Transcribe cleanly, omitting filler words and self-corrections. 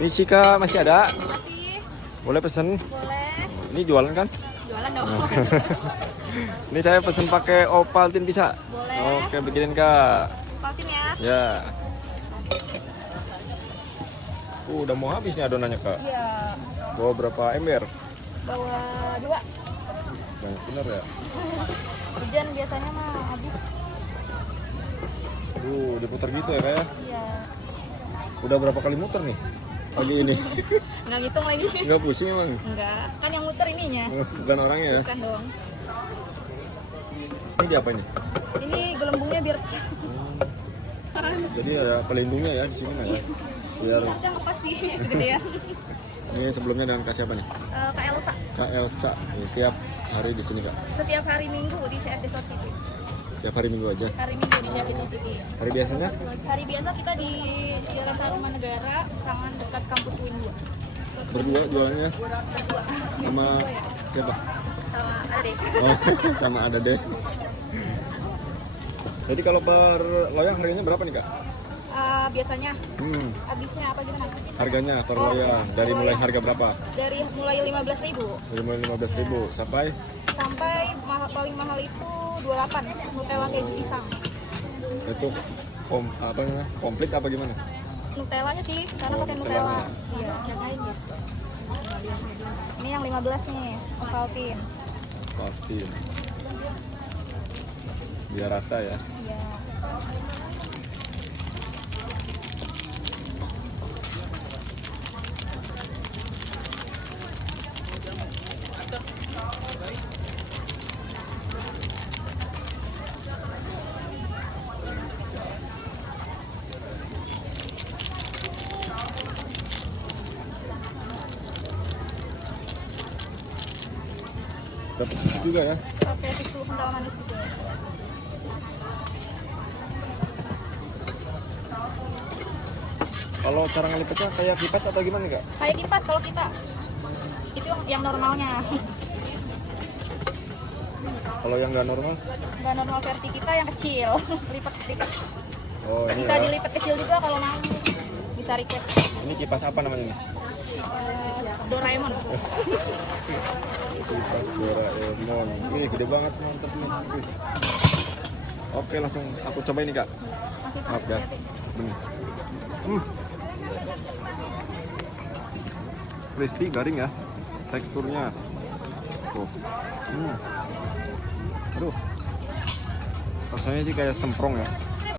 Ini sih Kak, masih ada? Masih. Boleh pesen? Boleh. Ini jualan kan? Jualan dong. Ini saya pesen pakai Ovaltine bisa? Boleh. Oke, bikinin Kak. Paltin ya. Ya. Udah mau habis nih adonannya Kak. Iya. Bawa berapa ember? Bawa 2. Banyak bener ya. Hujan biasanya mah habis. Diputar gitu ya Kak ya? Iya. Udah berapa kali muter nih pagi ini? Nggak ngitung lagi. Nggak pusing emang? Enggak. Kan yang muter ininya. Bukan orangnya ya? Bukan dong. Ini dia apa ini? Ini gelembungnya biar pecah. Jadi ada pelindungnya ya di sini ya? Biar Bisa ngepas sih. Gede ya. ini sebelumnya dengan kasih apa nih? Kak Elsa. Kak Elsa. Ini tiap hari di sini Kak. Setiap hari Minggu di CFD South City. Tiap hari Minggu aja. Hari Minggu di CFD South City. Hari biasanya? Hari biasa kita di Jalan Tarumanegara, sangat dekat kampus Win 2. Berdua jualannya? Berdua. Sama siapa? Sama adik. Oh, sama ada deh. Jadi kalau per loyang harganya berapa nih Kak? Biasanya habisnya apa gimana? Harganya per Oh, loyang dari mulai harga berapa? Dari mulai 15.000 Dari mulai 15.000 sampai paling mahal itu 28 Nutella keju pisang. itu apa namanya? Komplit apa gimana? Nutellanya sih karena pakai Nutella. Iya, jagain ya. Ini yang 15 nih, Ovaltine. Pasti. Biar rata ya. Iya. Dapat juga ya. Pakai susu kental manis juga. Kalau cara ngelipetnya kayak kipas atau gimana Kak? Kayak kipas kalau kita. Itu yang normalnya. Kalau yang nggak normal? Nggak normal versi kita yang kecil. Lipat-lipat. Oh, ini Bisa ya. dilipat kecil juga kalau mau. Bisa request. Ini kipas apa namanya nih? Doraemon. Kipas Doraemon. Wih, gede banget, mantap nih. Wih. Oke, langsung aku cobain nih Kak. Masih Maaf panas ya. hati. Benih. Crispy, garing ya teksturnya. Tuh. Aduh. Rasanya sih kayak semprong ya.